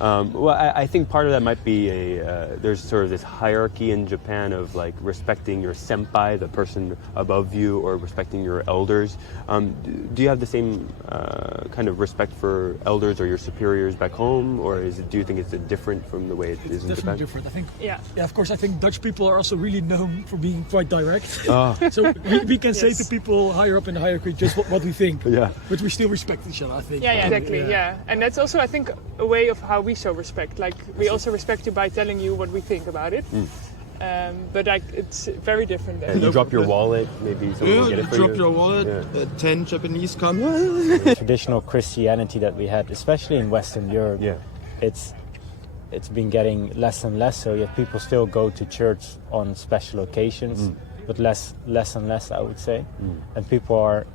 Well, I think part of that might be there's sort of this hierarchy in Japan of like respecting your senpai, the person above you, or respecting your elders. Do you have the same kind of respect for elders or your superiors back home, or do you think it's different from the way it is in Japan? Definitely different. I think. Yeah. Of course, I think Dutch people are also really known for being quite direct. So we can say to people higher up in the hierarchy just what we think. Yeah. But we still respect each other, I think. Yeah, exactly. Yeah. And that's also, I think, a way of how we show respect. Like, we also respect you by telling you what we think about it. But like, it's very different. And you drop your wallet, maybe someone will get it for you. Drop your wallet. 10 Japanese come. Traditional Christianity that we had, especially in Western Europe, it's been getting less and less. So yet people still go to church on special occasions, but less and less, I would say. And people are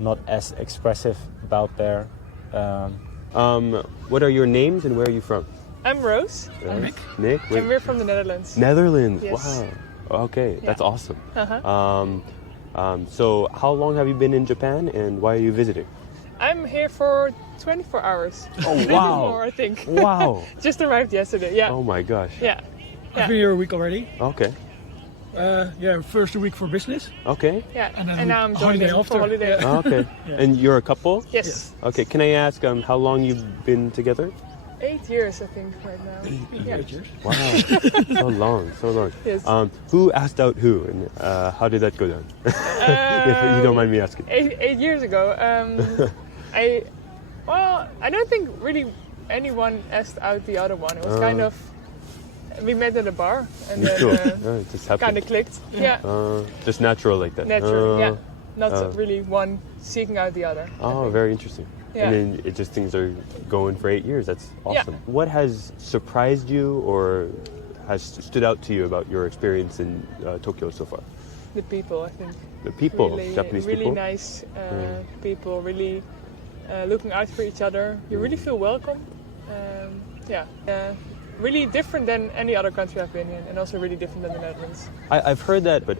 not as expressive about their. What are your names and where are you from? I'm Rose. I'm Nick. Nick? And we're from the Netherlands. Netherlands? Yes. Wow. Okay, that's awesome. So how long have you been in Japan and why are you visiting? I'm here for 24 hours. Oh, Maybe wow. more, I think. Wow. Just arrived yesterday, yeah. Oh my gosh. Yeah. I've been here a week already. Okay. First a week for business. Okay. Yeah. And now I'm joining for holiday. Okay. And you're a couple? Yes. Okay. Can I ask how long you've been together? 8 years, I think, right now. 8 years. Wow. So long. Yes. Who asked out who and how did that go down? If you don't mind me asking. 8 years ago, I don't think really anyone asked out the other one. It was kind of, we met at a bar and then it just happened. kind of clicked. Yeah. Just natural like that. Natural, yeah. Not really one seeking out the other. Oh, very interesting. Yeah. And then things are going for 8 years. That's awesome. Yeah. What has surprised you or has stood out to you about your experience in Tokyo so far? The people, I think. The people, really, Japanese really people? Really nice people, really looking out for each other. You really feel welcome. Really different than any other country I've been in, and also really different than the Netherlands. I've heard that, but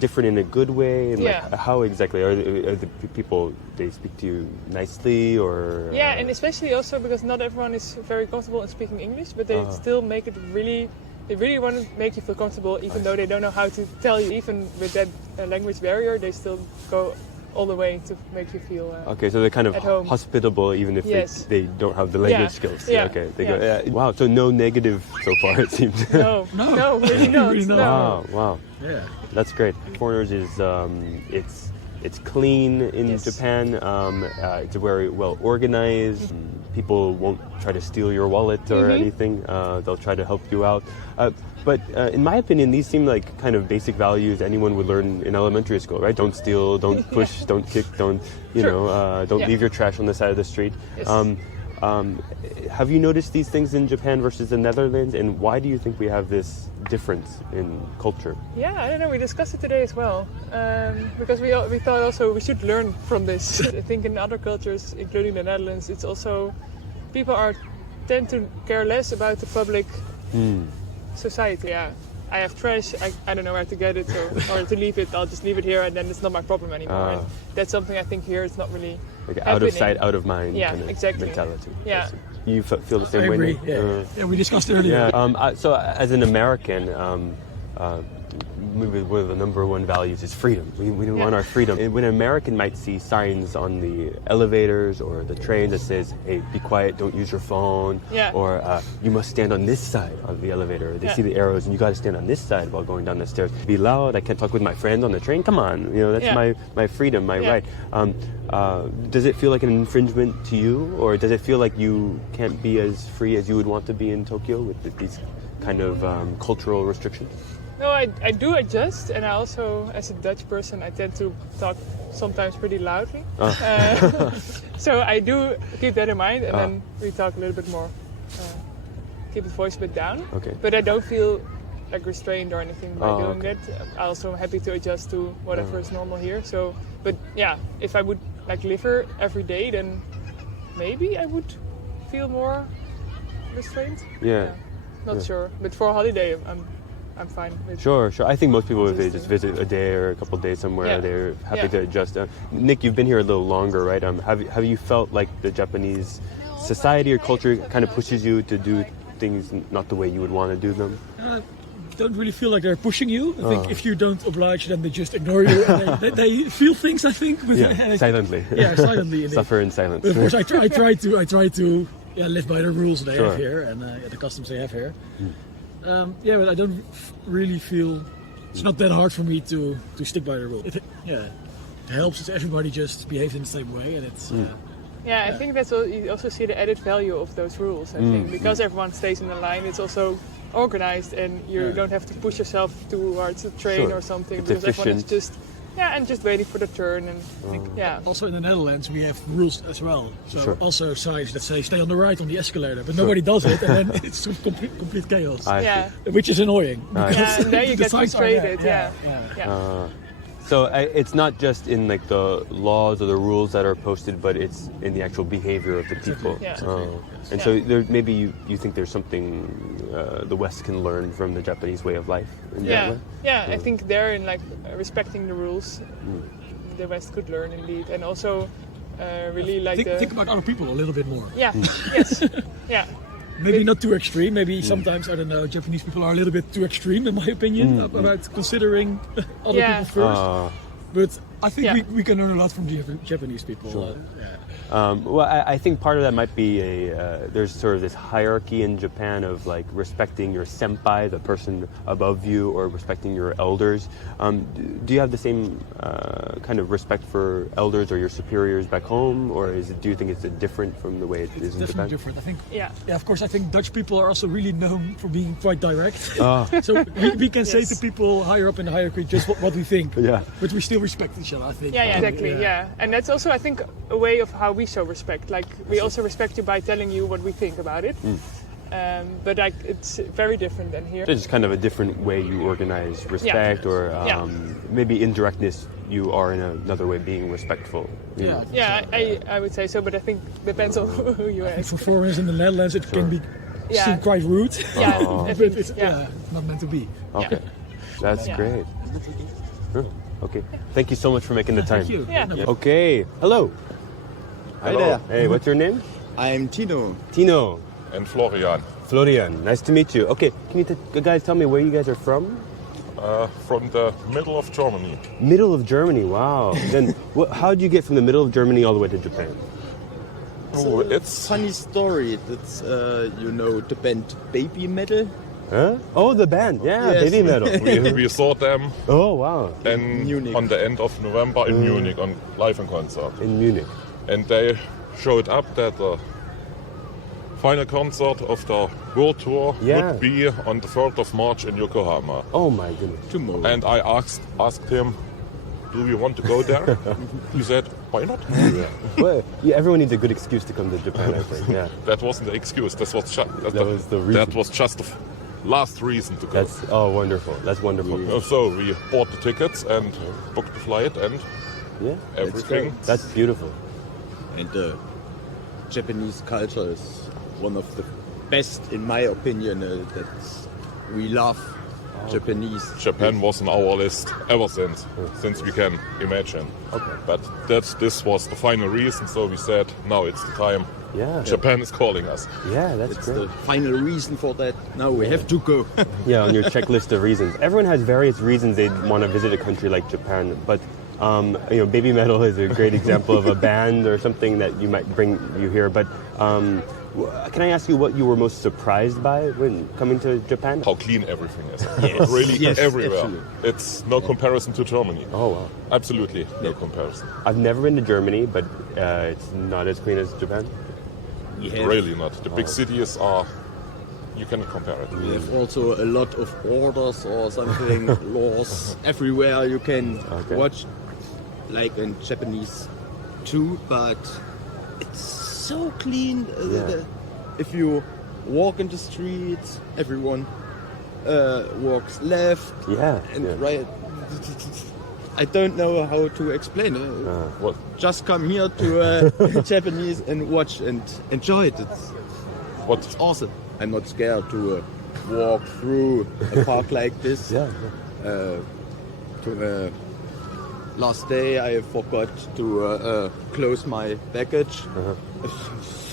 different in a good way. And like, how exactly are the people? They speak to you nicely, or? Yeah, and especially also because not everyone is very comfortable in speaking English, but they still make it really. They really want to make you feel comfortable, even though they don't know how to tell you. Even with that language barrier, they still go all the way to make you feel okay, so they're kind of at home. Hospitable, even if they don't have the language skills. Yeah. Okay. They go, wow. So no negative so far, it seems. No, really not. Really not. No. Wow. Yeah. That's great. Foreigners is it's clean in Japan. It's very well organized. People won't try to steal your wallet or anything. They'll try to help you out. But in my opinion, these seem like kind of basic values anyone would learn in elementary school, right? Don't steal, don't push, don't kick, don't don't leave your trash on the side of the street. Yes. Have you noticed these things in Japan versus the Netherlands, and why do you think we have this difference in culture? Yeah, I don't know. We discussed it today as well, because we thought also we should learn from this. I think in other cultures, including the Netherlands, it's also people tend to care less about the public society. Yeah, I have trash. I don't know where to get it or to leave it. I'll just leave it here, and then it's not my problem anymore. And that's something I think here it's not really like out of sight, out of mind. Yeah, kind of exactly. mentality. Yeah. You feel the same I way? agree. Yeah, we discussed earlier. Yeah. So as an American, maybe one of the number one values is freedom. We want our freedom. And when an American might see signs on the elevators or the train that says, "Hey, be quiet, don't use your phone," or "You must stand on this side of the elevator." They see the arrows, and you got to stand on this side while going down the stairs. Be loud. I can't talk with my friend on the train. Come on, that's my freedom, my right. Does it feel like an infringement to you, or does it feel like you can't be as free as you would want to be in Tokyo with these kind of cultural restrictions? No, I do adjust, and I also, as a Dutch person, I tend to talk sometimes pretty loudly. So I do keep that in mind, and then we talk a little bit more, keep the voice a bit down. Okay. But I don't feel like restrained or anything by doing that. I also am happy to adjust to whatever is normal here. So, but yeah, if I would like live here every day, then maybe I would feel more restrained. Not sure, but for a holiday, I'm fine with Sure. I think most people, if they just visit a day or a couple of days somewhere, they're happy to adjust. Nick, you've been here a little longer, right? Have you felt like the Japanese society or culture kind of pushes you to do things not the way you would want to do them? Don't really feel like they're pushing you. I think if you don't oblige, then they just ignore you. And they feel things, I think. Silently. Yeah, silently. Suffer in silence. But of course, I try to live by the rules they have here and the customs they have here. But I don't really feel it's not that hard for me to stick by the rule. It helps if everybody just behaves in the same way, and it's. I think that's all, you also see the added value of those rules. I think because everyone stays in the line, it's also organized, and you don't have to push yourself towards a train or something, because everyone is just just waiting for the turn. And Also in the Netherlands we have rules as well. So also signs that say stay on the right on the escalator, but nobody does it, and then it's complete chaos. Which is annoying. And there you get frustrated. So it's not just in like the laws or the rules that are posted, but it's in the actual behavior of the people. And so there, maybe you think there's something the West can learn from the Japanese way of life. I think there in like respecting the rules, the West could learn indeed, and also really like think about other people a little bit more. Maybe not too extreme. Maybe sometimes, I don't know, Japanese people are a little bit too extreme, in my opinion, about considering other people first. But I think we can learn a lot from Japanese people. Well, I think part of that might be there's sort of this hierarchy in Japan of like respecting your senpai, the person above you, or respecting your elders. Do you have the same kind of respect for elders or your superiors back home, or do you think it's different from the way it is in Japan? It's definitely different. I think. Of course, I think Dutch people are also really known for being quite direct. So we can say to people higher up in the hierarchy just what we think. But we still respect each other, I think. Exactly. And that's also, I think, a way of how we show respect. Like we also respect you by telling you what we think about it. But like it's very different than here. So it's kind of a different way you organize respect, or maybe indirectness. You are in another way being respectful. I would say so, but I think depends on who you ask. For foreigners in the Netherlands, it can be seem quite rude. But it's not meant to be. Okay, that's great. Okay, thank you so much for making the time. Thank you. Okay, hello. Hi there. Hey, what's your name? I'm Tino. Tino. And Florian. Florian, nice to meet you. Okay, can you guys tell me where you guys are from? From the middle of Germany. Middle of Germany, wow. Then how did you get from the middle of Germany all the way to Japan? It's a funny story. It's the band Baby Metal. Huh? Oh, the band, Baby Metal. We saw them. Oh, wow. In Munich. On the end of November in Munich on live in concert. In Munich. And they showed up that the final concert of the world tour would be on the 3rd of March in Yokohama. Oh my goodness. Tomorrow. And I asked him, do we want to go there? He said, why not? Well, everyone needs a good excuse to come to Japan, I think. That wasn't the excuse. That was the reason. That was just the last reason to go. That's wonderful. That's wonderful. So we bought the tickets and booked the flight and everything. That's beautiful. And the Japanese culture is one of the best, in my opinion. That we love Japanese. Japan was on our list ever since we can imagine. Okay. But this was the final reason, so we said, now it's the time. Japan is calling us. Yeah, that's great. the final reason for that. Now we have to go. On your checklist of reasons. Everyone has various reasons they want to visit a country like Japan, but Baby Metal is a great example of a band or something that you might bring you here. But can I ask you what you were most surprised by when coming to Japan? How clean everything is. Really, everywhere. Absolutely. It's no comparison to Germany. Oh, wow. Absolutely no comparison. I've never been to Germany, but it's not as clean as Japan? Really not. The big cities are... You cannot compare it. We have also a lot of orders or something, laws everywhere you can watch, like in Japanese too, but it's so clean. If you walk in the streets, everyone walks left and right. I don't know how to explain it. Just come here to Japanese and watch and enjoy it. It's awesome. I'm not scared to walk through a park like this. Last day I forgot to close my baggage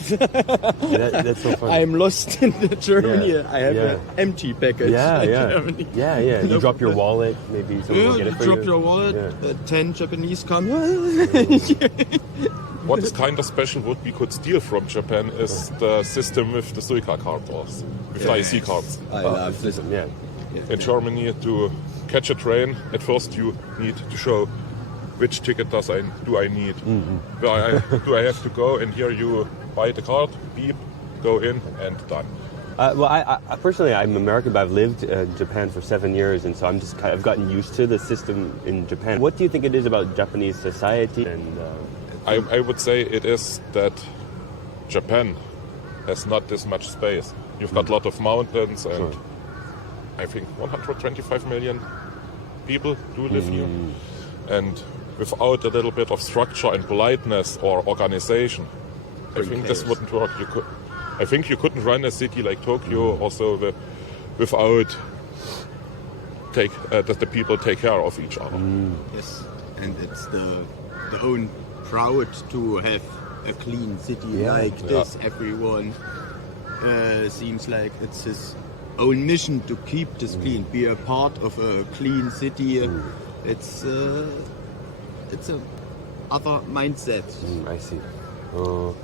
That's so funny. I'm lost in Germany. Yeah, I have an empty package in Germany. Yeah. You drop your wallet, maybe someone will get it for you. Drop your wallet, 10 Japanese come. What is kind of special, what we could steal from Japan, is the system with the Suica card or with the IC cards. I love this. Yeah. In Germany, to catch a train, at first you need to show which ticket do I need, where do I have to go, and here you buy the card, beep, go in, and done. Well, I personally, I'm American, but I've lived in Japan for 7 years, and so I've gotten used to the system in Japan. What do you think it is about Japanese society? And I would say it is that Japan has not this much space. You've got a lot of mountains, and I think 125 million people do live here. And without a little bit of structure and politeness or organization, I think this wouldn't work. I think you couldn't run a city like Tokyo also without that the people take care of each other. Yes, and it's the own proud to have a clean city like this. Everyone seems like it's his own mission to keep this clean, be a part of a clean city. It's a other mindset. I see. Do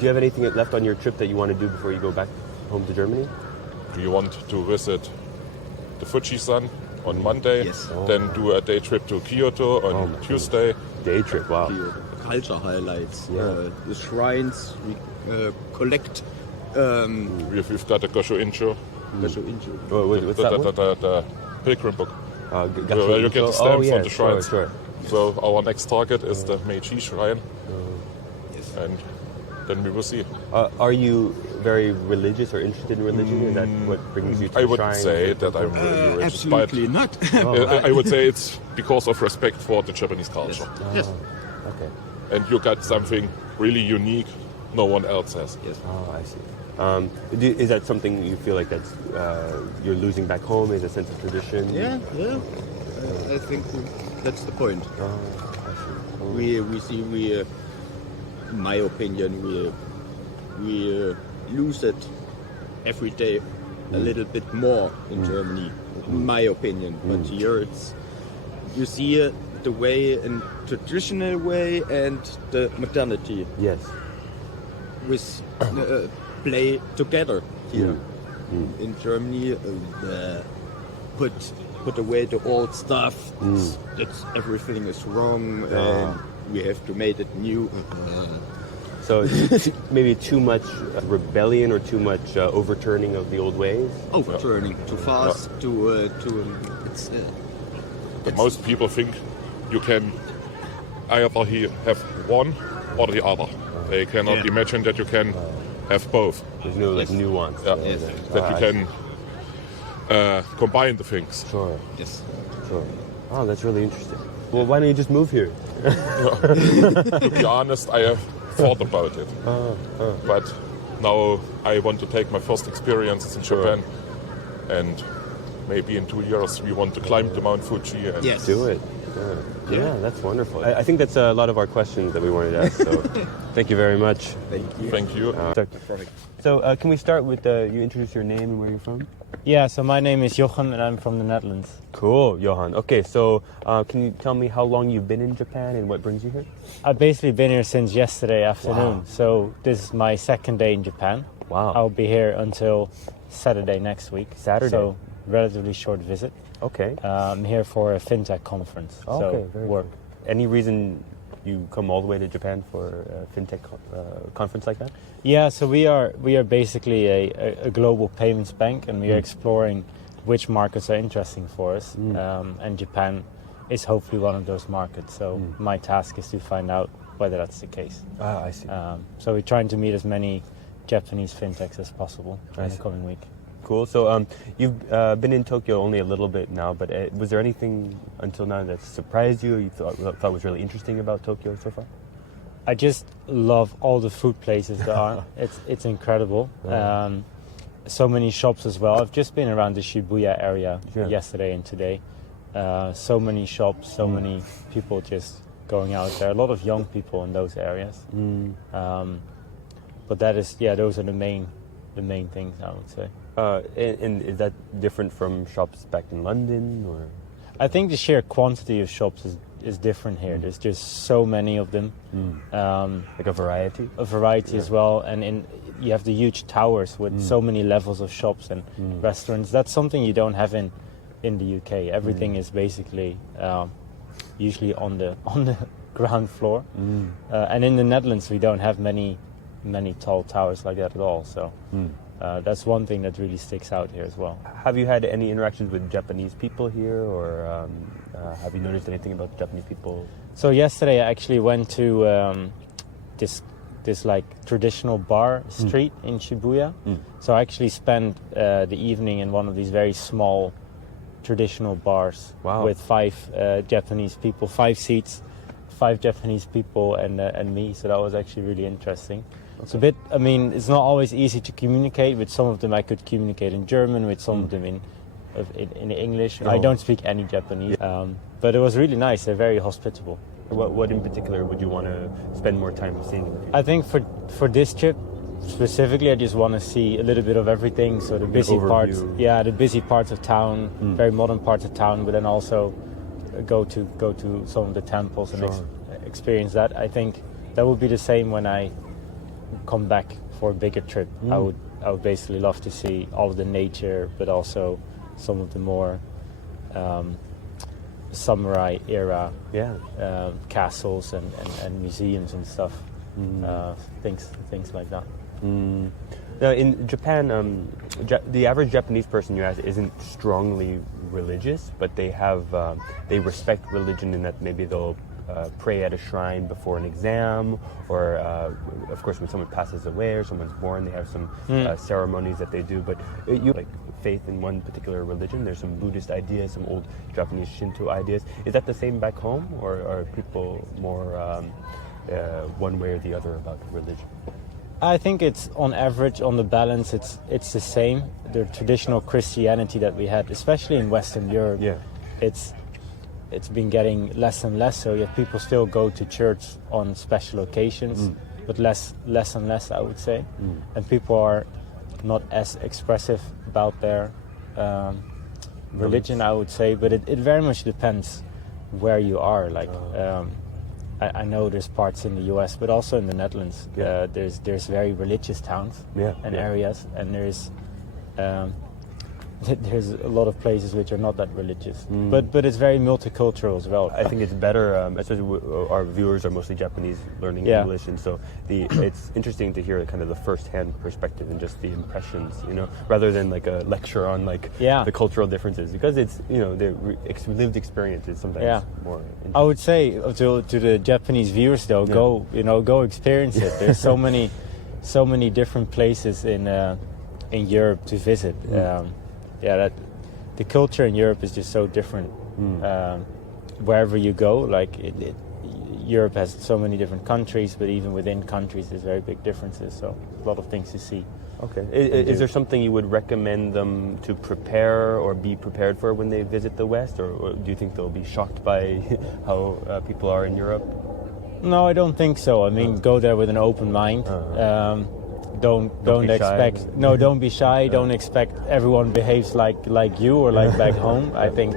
you have anything left on your trip that you want to do before you go back home to Germany? Do you want to visit the Fuji-san on Monday? Yes. Then do a day trip to Kyoto on Tuesday. Day trip, wow. The culture highlights, the shrines we collect. We've got a Gosho-incho. What's that one? The pilgrim book. Where you get the stamps on the shrines. Sure. So our next target is the Meiji Shrine. And then we will see. Are you very religious or interested in religion? Is that what brings you to I the wouldn't shrine? say that I'm really religious. Absolutely not. I would say it's because of respect for the Japanese culture. Yes. Okay. And you got something really unique no one else has. Yes. Oh, I see. Is that something you feel like that's you're losing back home? Is a sense of tradition? Yeah. I think that's the point. I We see. see in my opinion, we lose it every day a little bit more in Germany, in my opinion. But here you see the way in traditional way and the modernity. Yes. With play together here. In Germany, put away the old stuff. That's everything is wrong, and we have to make it new. So maybe too much rebellion or too much overturning of the old ways? Overturning too fast. Most people think you can either have one or the other. They cannot imagine that you can have both. There's no nuance. That you can combine the things. Sure. Yes. Sure. Oh, that's really interesting. Well, why don't you just move here? To be honest, I have thought about it. But now I want to take my first experiences in Japan, and maybe in 2 years we want to climb to Mount Fuji. And Do it. Yeah, that's wonderful. I think that's a lot of our questions that we wanted to ask. So thank you very much. Thank you. So can we start with you introduce your name and where you're from? Yeah, so my name is Johan and I'm from the Netherlands. Cool, Johan. Okay, so can you tell me how long you've been in Japan and what brings you here? I've basically been here since yesterday afternoon. So this is my second day in Japan. Wow. I'll be here until Saturday next week. Saturday. So relatively short visit. Okay. I'm here for a fintech conference. Okay, so very work. Cool. Any reason you come all the way to Japan for a fintech conference like that? Yeah, so we are basically a global payments bank, and we are exploring which markets are interesting for us. And Japan is hopefully one of those markets. So my task is to find out whether that's the case. Ah, I see. So we're trying to meet as many Japanese fintechs as possible in the coming week. Cool. So you've been in Tokyo only a little bit now, but was there anything until now that surprised you or you thought was really interesting about Tokyo so far? I just love all the food places there are. It's incredible. So many shops as well. I've just been around the Shibuya area yesterday and today. So many shops, so many people just going out there. A lot of young people in those areas. But that is, those are the main things, I would say. And is that different from shops back in London, or? I think the sheer quantity of shops is different here. There's just so many of them. Like a variety? A variety as well. And you have the huge towers with so many levels of shops and restaurants. That's something you don't have in the UK. Everything is basically usually on the ground floor. And in the Netherlands we don't have many tall towers like that at all. So that's one thing that really sticks out here as well. Have you had any interactions with Japanese people here, or have you noticed anything about Japanese people? So yesterday I actually went to this like traditional bar street in Shibuya. So I actually spent the evening in one of these very small traditional bars with 5 Japanese people, 5 seats, 5 Japanese people and me. So that was actually really interesting. It's a bit, I mean, it's not always easy to communicate. With some of them I could communicate in German, with some of them in English. I don't speak any Japanese, but it was really nice. They're very hospitable. What in particular would you want to spend more time seeing? I think for this trip specifically, I just want to see a little bit of everything. So the busy parts, the busy parts of town, very modern parts of town, but then also go to some of the temples and experience that. I think that would be the same when I come back for a bigger trip. I would basically love to see all of the nature, but also some of the more samurai era castles and museums and stuff. Things like that. Now in Japan, the average Japanese person you ask isn't strongly religious, but they respect religion in that maybe they'll pray at a shrine before an exam, or of course when someone passes away or someone's born, they have some ceremonies that they do. But you like faith in one particular religion. There's some Buddhist ideas, some old Japanese Shinto ideas. Is that the same back home, or are people more one way or the other about religion? I think it's on average, on the balance, it's the same. The traditional Christianity that we had, especially in Western Europe, it's been getting less and less. So yet people still go to church on special occasions, but less and less, I would say. And people are not as expressive about their religion, I would say. But it very much depends where you are. Like I know there's parts in the US, but also in the Netherlands. There's very religious towns and areas, and there's a lot of places which are not that religious, but it's very multicultural as well. I think it's better, especially our viewers are mostly Japanese learning English, and so it's interesting to hear kind of the first-hand perspective and just the impressions, rather than like a lecture on the cultural differences, because it's the lived experience is sometimes more interesting. I would say to the Japanese viewers though, go experience it. There's so many different places in Europe to visit. The culture in Europe is just so different. Wherever you go, like Europe has so many different countries, but even within countries there's very big differences, so a lot of things to see. Okay. Is there something you would recommend them to prepare or be prepared for when they visit the West, or do you think they'll be shocked by how people are in Europe? No, I don't think so. I mean, go there with an open mind. Don't expect don't be shy. Don't expect everyone behaves like you or like back home. I think,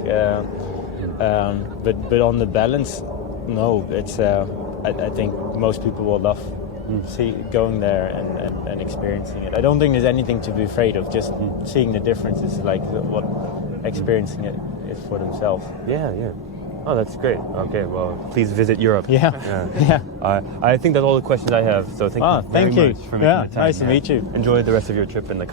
but on the balance, no. It's I think most people will love going there and experiencing it. I don't think there's anything to be afraid of. Just seeing the differences, like what experiencing it is for themselves. Yeah. Oh, that's great. Okay, well, please visit Europe. Yeah. I think that's all the questions I have. So thank you very much for making the time. Nice to meet you. Enjoy the rest of your trip in the